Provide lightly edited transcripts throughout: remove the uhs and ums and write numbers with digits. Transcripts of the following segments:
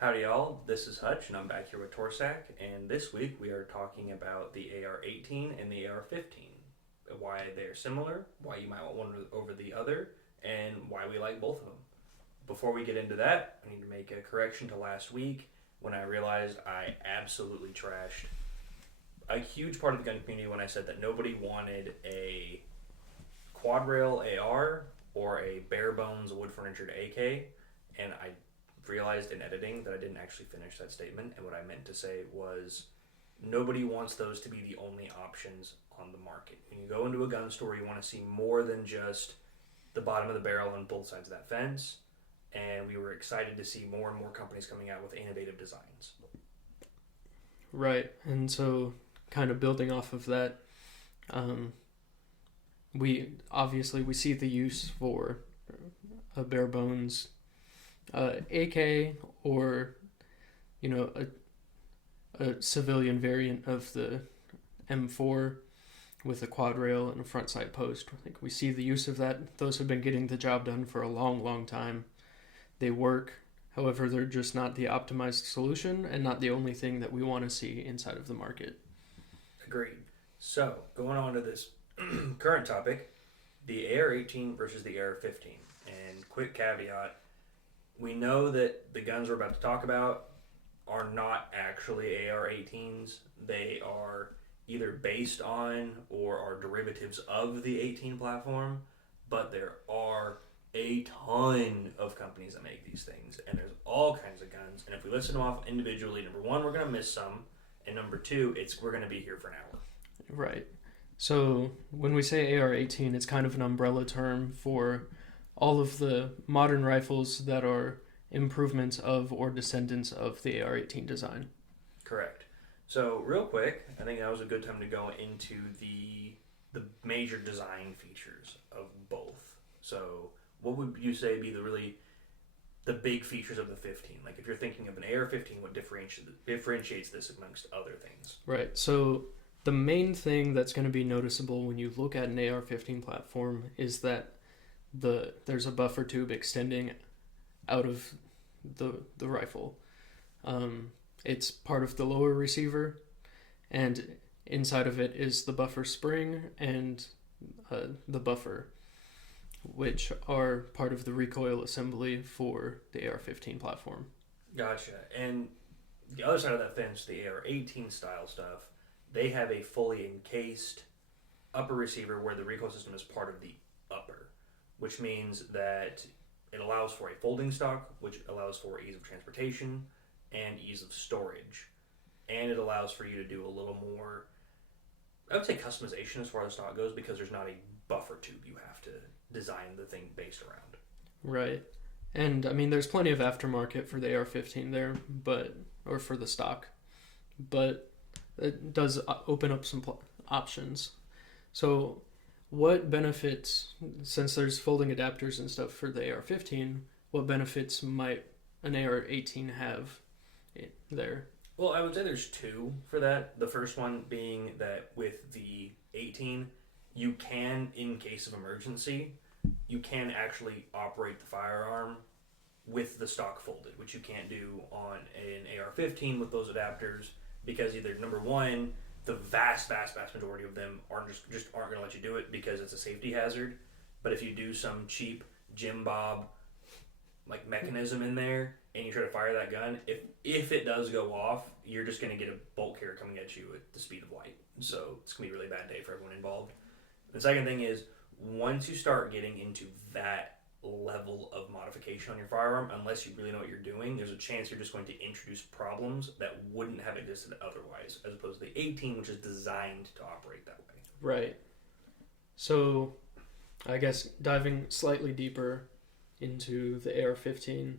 Howdy y'all, this is Hutch and I'm back here with Torsak, and this week we are talking about the AR-18 and the AR-15. Why they're similar, why you might want one over the other, and why we like both of them. Before we get into that, I need to make a correction to last week when I realized I absolutely trashed a huge part of the gun community when I said that nobody wanted a quad rail AR or a bare bones wood furnitured AK, and I realized in editing that I didn't actually finish that statement, and what I meant to say was nobody wants those to be the only options on the market. When you go into a gun store, you want to see more than just the bottom of the barrel on both sides of that fence, and we were excited to see more and more companies coming out with innovative designs. Right, and so kind of building off of that, we see the use for a bare bones AK or a civilian variant of the M4 with a quad rail and a front sight post. I think we see the use of that. Those have been getting the job done for a long time. They work. However, they're just not the optimized solution and not the only thing that we want to see inside of the market. Agreed. So, going on to this current topic, the AR-18 versus the AR-15. And quick caveat, we know that the guns we're about to talk about are not actually AR-18s. They are either based on or are derivatives of the 18 platform, but there are a ton of companies that make these things, and there's all kinds of guns. And if we listen them off individually, number one, we're going to miss some, and number two, we're going to be here for an hour. Right. So when we say AR-18, it's kind of an umbrella term for all of the modern rifles that are improvements of or descendants of the AR-18 design. Correct. So real quick, I think that was a good time to go into the major design features of both. So what would you say be the big features of the 15? Like if you're thinking of an AR-15, what differentiates this amongst other things? Right. So the main thing that's going to be noticeable when you look at an AR-15 platform is that there's a buffer tube extending out of the rifle. It's part of the lower receiver, and inside of it is the buffer spring and the buffer, which are part of the recoil assembly for the AR-15 platform. Gotcha. And the other side of that fence, the AR-18 style stuff, they have a fully encased upper receiver where the recoil system is part of the upper, which means that it allows for a folding stock, which allows for ease of transportation and ease of storage. And it allows for you to do a little more, I would say, customization as far as stock goes, because there's not a buffer tube you have to design the thing based around. Right. And I mean, there's plenty of aftermarket for the AR-15 there, or for the stock, but it does open up some options. So what benefits, since there's folding adapters and stuff for the AR-15, what benefits might an AR-18 have there? Well, I would say there's two for that. The first one being that with the 18, you can, in case of emergency, you can actually operate the firearm with the stock folded, which you can't do on an AR-15 with those adapters, because either, number one, the vast majority of them aren't going to let you do it because it's a safety hazard. But if you do some cheap Jim Bob like mechanism in there and you try to fire that gun, if it does go off, you're just going to get a bolt carrier coming at you at the speed of light. So it's going to be a really bad day for everyone involved. The second thing is, once you start getting into that level of modification on your firearm, unless you really know what you're doing, there's a chance you're just going to introduce problems that wouldn't have existed otherwise, as opposed to the 18, which is designed to operate that way. Right. So I guess diving slightly deeper into the AR-15,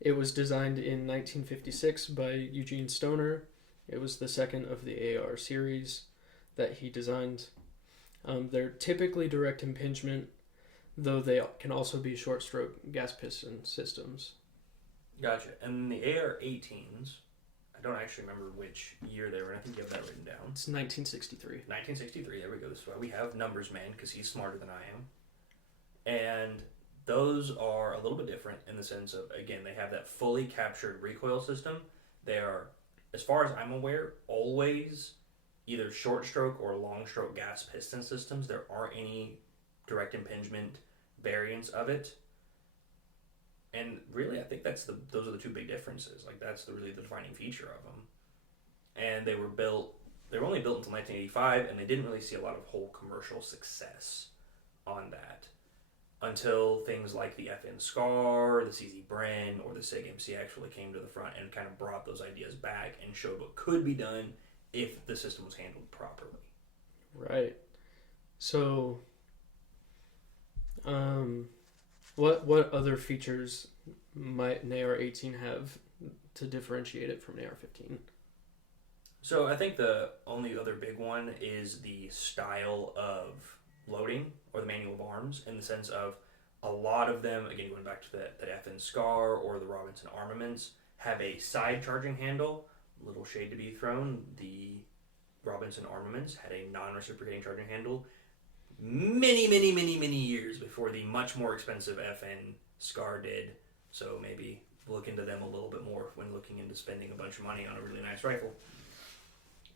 it was designed in 1956 by Eugene Stoner. It was the second of the AR series that he designed. They're typically direct impingement, though they can also be short-stroke gas piston systems. Gotcha. And the AR-18s, I don't actually remember which year they were in. I think you have that written down. It's 1963. 1963, there we go. That's why we have numbers man, because he's smarter than I am. And Those are a little bit different in the sense of, again, they have that fully captured recoil system. They are, as far as I'm aware, always either short stroke or long stroke gas piston systems. There aren't any direct impingement variants of it. And really, I think those are the two big differences. Like, that's really the defining feature of them. And they were only built until 1985, and they didn't really see a lot of whole commercial success on that until things like the FN Scar, the CZ Bren, or the SIG MC actually came to the front and kind of brought those ideas back and showed what could be done if the system was handled properly. Right. So, what other features might an AR-18 have to differentiate it from an AR-15? So I think the only other big one is the style of loading or the manual of arms, in the sense of a lot of them, again going back to that FN Scar or the Robinson armaments, have a side charging handle. Little shade to be thrown, the Robinson armaments had a non-reciprocating charging handle many years before the much more expensive FN Scar did. So maybe look into them a little bit more when looking into spending a bunch of money on a really nice rifle.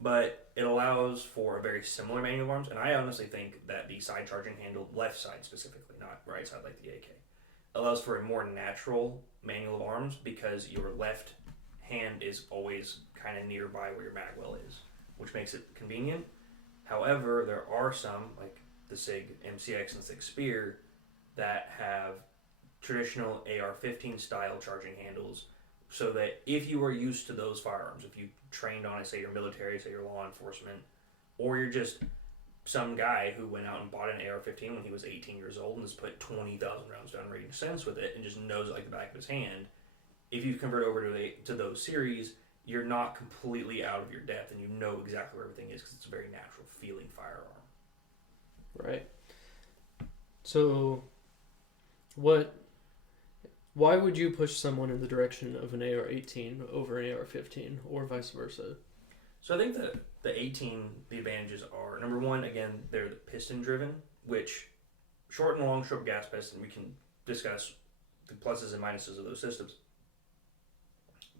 But it allows for a very similar manual of arms, and I honestly think that the side charging handle, left side specifically, not right side like the AK, allows for a more natural manual of arms because your left hand is always kind of nearby where your mag well is, which makes it convenient. However, there are some, like the SIG MCX and SIG Spear, that have traditional AR-15 style charging handles, so that if you are used to those firearms, if you trained on it, say you're military, say you're law enforcement, or you're just some guy who went out and bought an AR-15 when he was 18 years old and has put 20,000 rounds down range sense with it and just knows it like the back of his hand, if you convert over to those series, you're not completely out of your depth and you know exactly where everything is because it's a very natural feeling firearm. Right. So, why would you push someone in the direction of an AR-18 over an AR-15 or vice versa? So I think the 18, the advantages are, number one, again, they're the piston driven, which short and long stroke gas piston, we can discuss the pluses and minuses of those systems.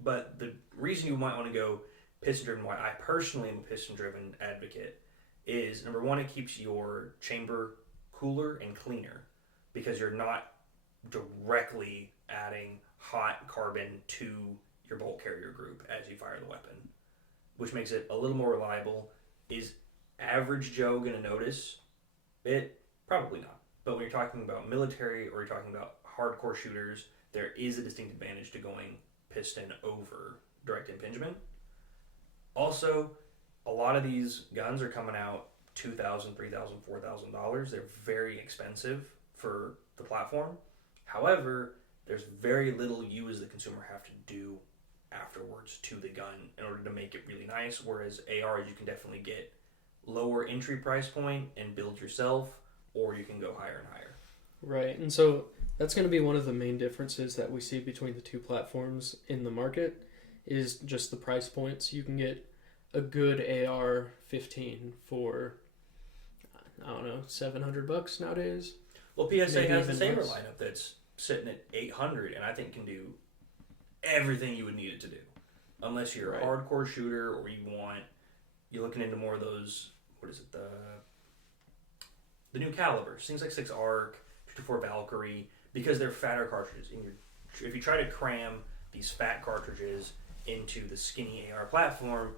But the reason you might want to go piston driven, why I personally am a piston driven advocate, is number one, it keeps your chamber cooler and cleaner because you're not directly adding hot carbon to your bolt carrier group as you fire the weapon, which makes it a little more reliable. Is average Joe going to notice it? Probably not. But when you're talking about military or you're talking about hardcore shooters, there is a distinct advantage to going piston over direct impingement. Also, a lot of these guns are coming out $2,000, $3,000, $4,000. They're very expensive for the platform. However, there's very little you as the consumer have to do afterwards to the gun in order to make it really nice, whereas ARs you can definitely get lower entry price point and build yourself, or you can go higher and higher. Right, and so that's going to be one of the main differences that we see between the two platforms in the market is just the price points. You can get a good AR-15 for, I don't know, $700 nowadays. Well, PSA Maybe has the even saber less. lineup that's sitting at $800, and I think can do everything you would need it to do, unless you're Right. a hardcore shooter or you're looking into more of those. What is it? The new calibers, things like 6 Arc, 54 Valkyrie, because they're fatter cartridges. And if you try to cram these fat cartridges into the skinny AR platform,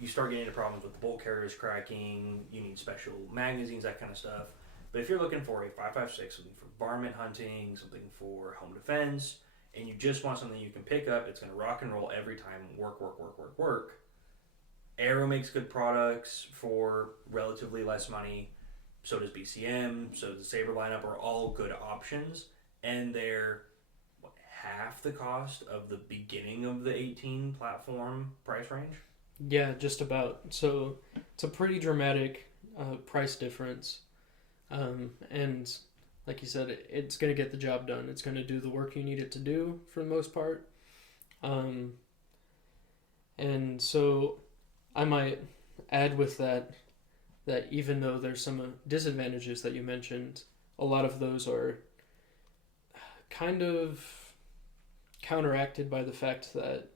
you start getting into problems with the bolt carriers cracking. You need special magazines, that kind of stuff. But if you're looking for a 5.56, something for varmint hunting, something for home defense, and you just want something you can pick up, it's going to rock and roll every time, work. Arrow makes good products for relatively less money. So does BCM, so does the Saber lineup, are all good options. And they're half the cost of the beginning of the 18 platform price range. Yeah, just about. So it's a pretty dramatic price difference. And like you said, it's going to get the job done. It's going to do the work you need it to do for the most part. And so I might add with that even though there's some disadvantages that you mentioned, a lot of those are kind of counteracted by the fact that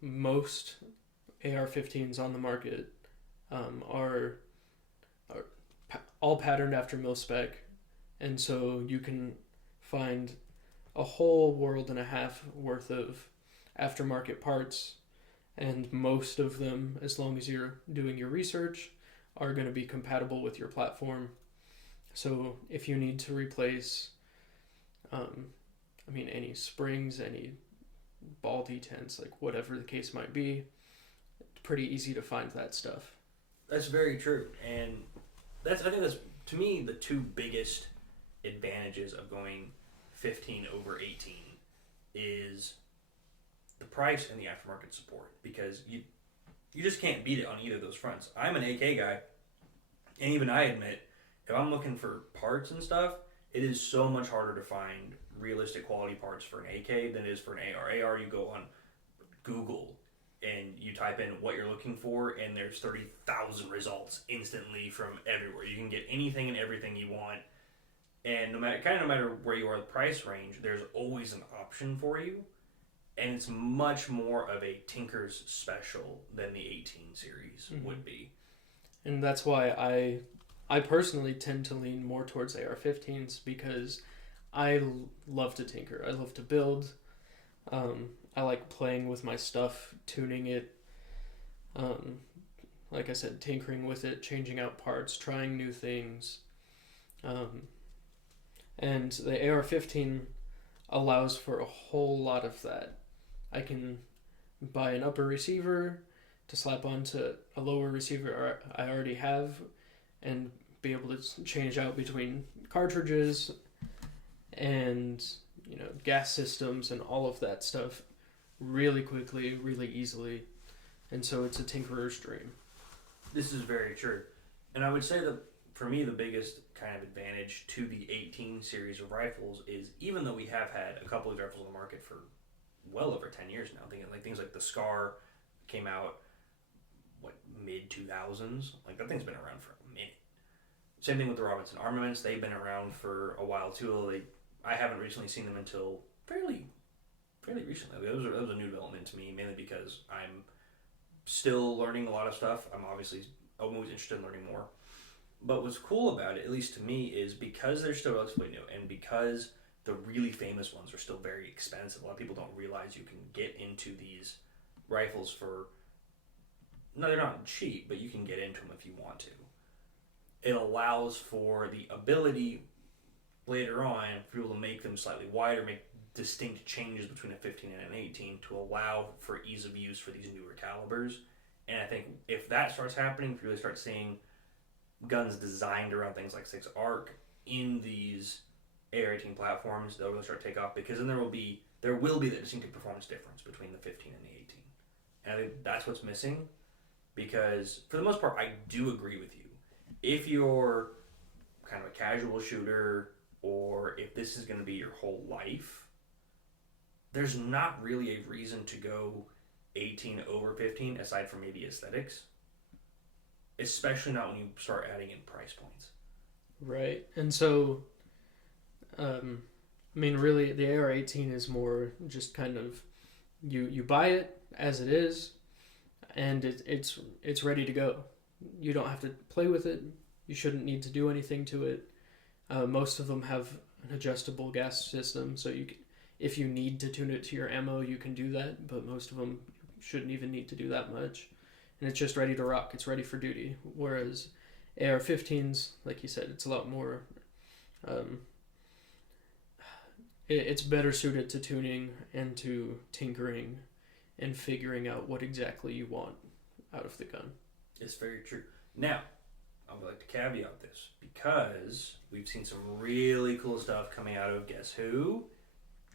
most AR-15s on the market are all patterned after mil spec, and so you can find a whole world and a half worth of aftermarket parts, and most of them, as long as you're doing your research, are going to be compatible with your platform. So if you need to replace any springs, any ball detents, like whatever the case might be, it's pretty easy to find that stuff. That's very true, and I think that's, to me, the two biggest advantages of going 15 over 18 is the price and the aftermarket support, because you just can't beat it on either of those fronts. I'm an AK guy, and even I admit, if I'm looking for parts and stuff, it is so much harder to find realistic quality parts for an AK than it is for an AR. AR, you go on Google and you type in what you're looking for, and there's 30,000 results instantly from everywhere. You can get anything and everything you want, and no matter where you are in the price range, there's always an option for you, and it's much more of a tinker's special than the 18 series would be. And that's why I personally tend to lean more towards AR-15s, because I love to tinker. I love to build. I like playing with my stuff, tuning it. Like I said, tinkering with it, changing out parts, trying new things. And the AR-15 allows for a whole lot of that. I can buy an upper receiver to slap onto a lower receiver I already have, and be able to change out between cartridges and gas systems and all of that stuff really quickly, really easily, and so it's a tinkerer's dream. This is very true, and I would say that for me the biggest kind of advantage to the 18 series of rifles is, even though we have had a couple of rifles on the market for well over 10 years now, things like the Scar came out mid 2000s, like that thing's been around for a minute. Same thing with the Robinson Armaments, they've been around for a while too. I haven't recently seen them until fairly recently. That was a new development to me, mainly because I'm still learning a lot of stuff. I'm always interested in learning more. But what's cool about it, at least to me, is because they're still relatively new, and because the really famous ones are still very expensive. A lot of people don't realize you can get into these rifles for... No, they're not cheap, but you can get into them if you want to. It allows for the ability later on for people to make them slightly wider, make distinct changes between a 15 and an 18 to allow for ease of use for these newer calibers. And I think if that starts happening, if you really start seeing guns designed around things like 6 ARC in these AR-18 platforms, they'll really start to take off, because then there will be that distinctive performance difference between the 15 and the 18. And I think that's what's missing, because for the most part, I do agree with you. If you're kind of a casual shooter, or if this is going to be your whole life, there's not really a reason to go 18 over 15 aside from maybe aesthetics, especially not when you start adding in price points. Right. And so really the AR-18 is more just kind of you buy it as it is, and it's ready to go. You don't have to play with it. You shouldn't need to do anything to it. Most of them have an adjustable gas system, so if you need to tune it to your ammo, you can do that, but most of them shouldn't even need to do that much. And it's just ready to rock. It's ready for duty. Whereas AR-15s, like you said, it's a lot more... it's better suited to tuning and to tinkering and figuring out what exactly you want out of the gun. It's very true. Now, I would like to caveat this, because we've seen some really cool stuff coming out of, guess who?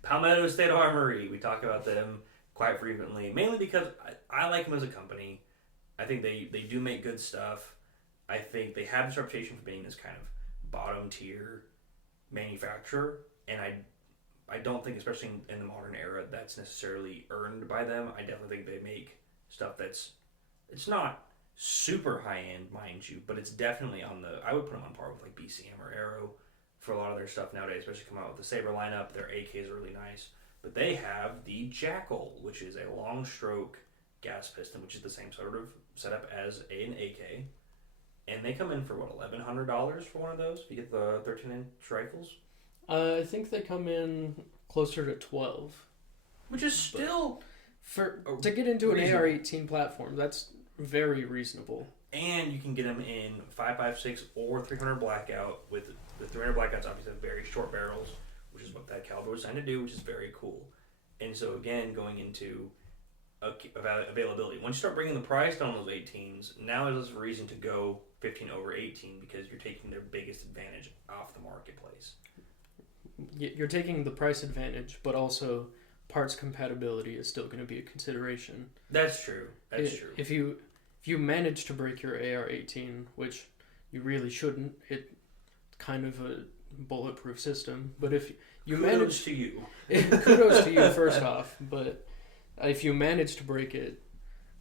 Palmetto State Armory. We talk about them quite frequently, mainly because I like them as a company. I think they do make good stuff. I think they have this reputation for being this kind of bottom tier manufacturer, and I don't think, especially in the modern era, that's necessarily earned by them. I definitely think they make stuff it's not super high end, mind you, but it's definitely I would put them on par with like BCM or Aero for a lot of their stuff nowadays, especially come out with the Saber lineup. Their AK is really nice. But they have the Jackal, which is a long stroke gas piston, which is the same sort of setup as an AK. And they come in for what, $1,100 for one of those if you get the 13-inch rifles? I think they come in closer to 12. Which is still to get into an reasonable. AR-18 platform, that's very reasonable. And you can get them in 5.56 or 300 blackout. With the 300 blackouts, obviously have very short barrels, which is what that caliber was designed to do, which is very cool. And so again, going into availability, once you start bringing the price down on those 18s, now there's a reason to go 15 over 18 because you're taking their biggest advantage off the marketplace. You're taking the price advantage, but also parts compatibility is still going to be a consideration. That's true. That's true. If you manage to break your AR-18, which you really shouldn't, it's kind of a bulletproof system. But if you kudos to you. Kudos to you first off. But if you manage to break it,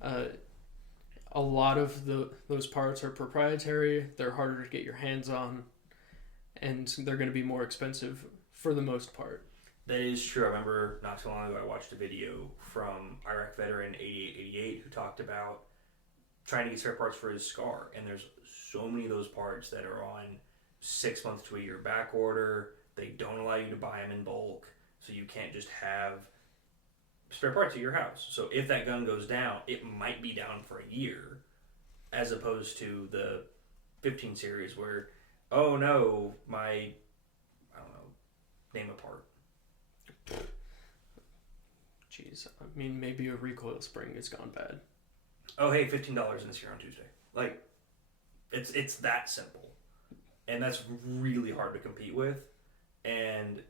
a lot of those parts are proprietary. They're harder to get your hands on, and they're going to be more expensive for the most part. That is true. I remember not too long ago I watched a video from Iraq veteran 8888 who talked about trying to get spare parts for his SCAR, and there's so many of those parts that are on 6 months to a year back order. They don't allow you to buy them in bulk, so you can't just have spare parts at your house. So if that gun goes down, it might be down for a year, as opposed to the 15 series where, oh no, I don't know, name a part. Jeez, I mean, maybe a recoil spring has gone bad. Oh hey, $15 in this here on Tuesday. Like, it's that simple, and that's really hard to compete with. And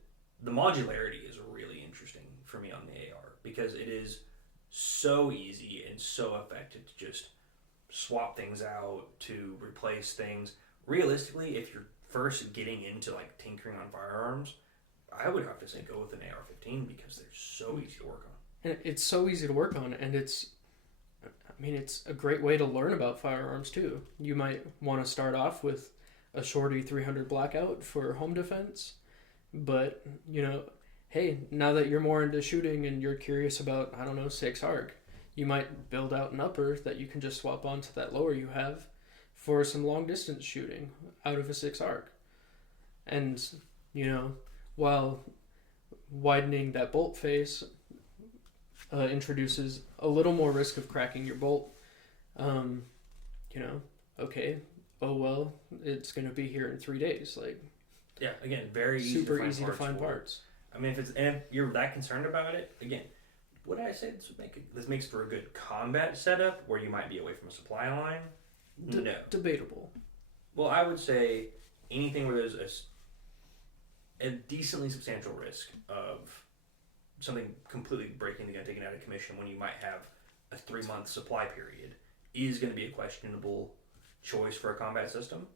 the modularity is really interesting for me on the AR because it is so easy and so effective to just swap things out, to replace things. Realistically, if you're first getting into like tinkering on firearms, I would have to say go with an AR-15 because they're so easy to work on. And it's so easy to work on, and it's a great way to learn about firearms too. You might want to start off with a shorty 300 blackout for home defense, but hey, now that you're more into shooting and you're curious about, I don't know, 6 ARC, you might build out an upper that you can just swap onto that lower you have for some long distance shooting out of a 6 ARC. And, while widening that bolt face introduces a little more risk of cracking your bolt, okay, oh well, it's going to be here in 3 days. Like, yeah, again, very easy super easy to find parts. I mean, if you're that concerned about it, again, would I say this makes for a good combat setup where you might be away from a supply line? No. Debatable. Well, I would say anything where there's a decently substantial risk of something completely breaking the gun, taken out of commission when you might have a 3-month supply period is going to be a questionable choice for a combat system.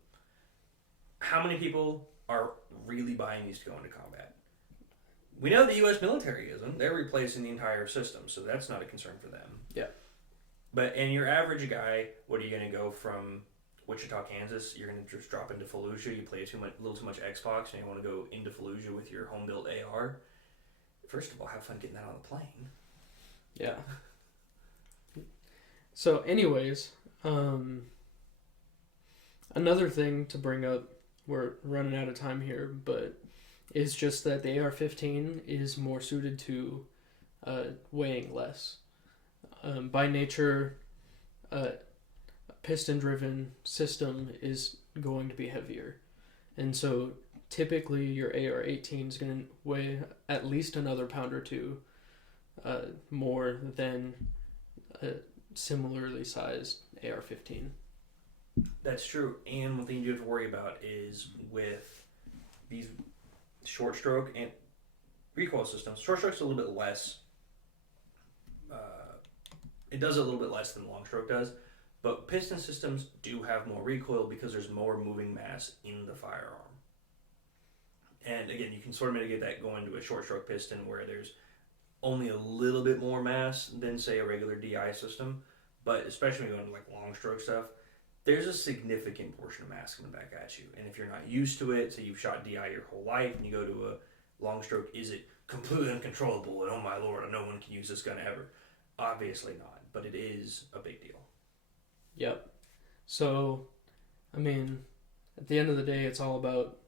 How many people are really buying these to go into combat? We know the U.S. military isn't. They're replacing the entire system, so that's not a concern for them. Yeah. And your average guy, what are you going to go from Wichita, Kansas? You're going to just drop into Fallujah. You play a little too much Xbox, and you want to go into Fallujah with your home-built AR. First of all, have fun getting that on the plane. Yeah. So, anyways, another thing to bring up, we're running out of time here, but is just that the AR-15 is more suited to weighing less. By nature, a piston-driven system is going to be heavier. And so typically your AR-18 is going to weigh at least another pound or two more than a similarly sized AR-15. That's true. And one thing you have to worry about is with these short stroke and recoil systems, short stroke's a little bit less. It does a little bit less than long stroke does, but piston systems do have more recoil because there's more moving mass in the firearm. And again, you can sort of mitigate that going to a short stroke piston where there's only a little bit more mass than, say, a regular DI system. But especially when you go into like long stroke stuff, there's a significant portion of mass coming back at you. And if you're not used to it, so you've shot DI your whole life and you go to a long stroke, is it completely uncontrollable and oh my lord, no one can use this gun ever? Obviously not, but it is a big deal. Yep. So, I mean, at the end of the day, it's all about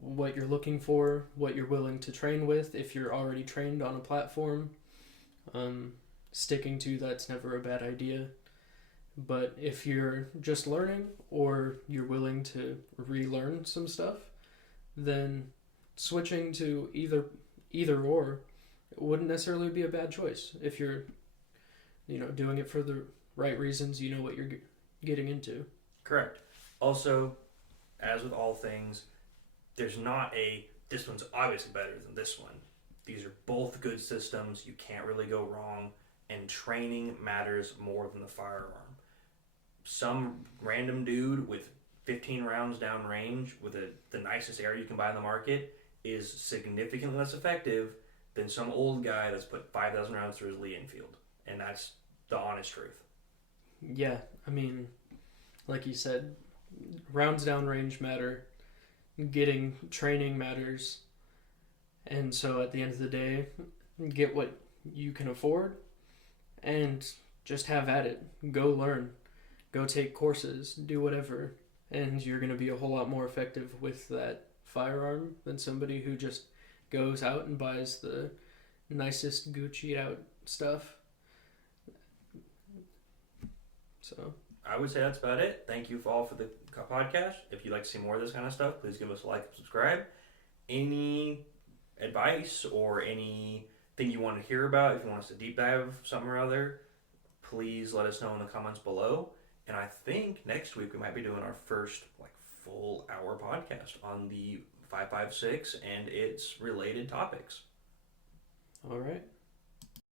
what you're looking for, what you're willing to train with. If you're already trained on a platform, sticking to that's never a bad idea. But if you're just learning or you're willing to relearn some stuff, then switching to either or wouldn't necessarily be a bad choice. If you're, doing it for the right reasons, you know what you're getting into. Correct. Also, as with all things, there's not this one's obviously better than this one. These are both good systems. You can't really go wrong. And training matters more than the firearm. Some random dude with 15 rounds down range with the nicest AR you can buy in the market is significantly less effective than some old guy that's put 5,000 rounds through his Lee Enfield. And that's the honest truth. Yeah, I mean, like you said, rounds down range matter, getting training matters, and so at the end of the day, get what you can afford and just have at it. Go learn, go take courses, do whatever, and you're going to be a whole lot more effective with that firearm than somebody who just goes out and buys the nicest Gucci out stuff. So I would say that's about it. Thank you all for the podcast. If you'd like to see more of this kind of stuff, please give us a like and subscribe. Any advice or anything you want to hear about, if you want us to deep dive something or other, please let us know in the comments below. And I think next week we might be doing our first full hour podcast on the 5.56 and its related topics. All right.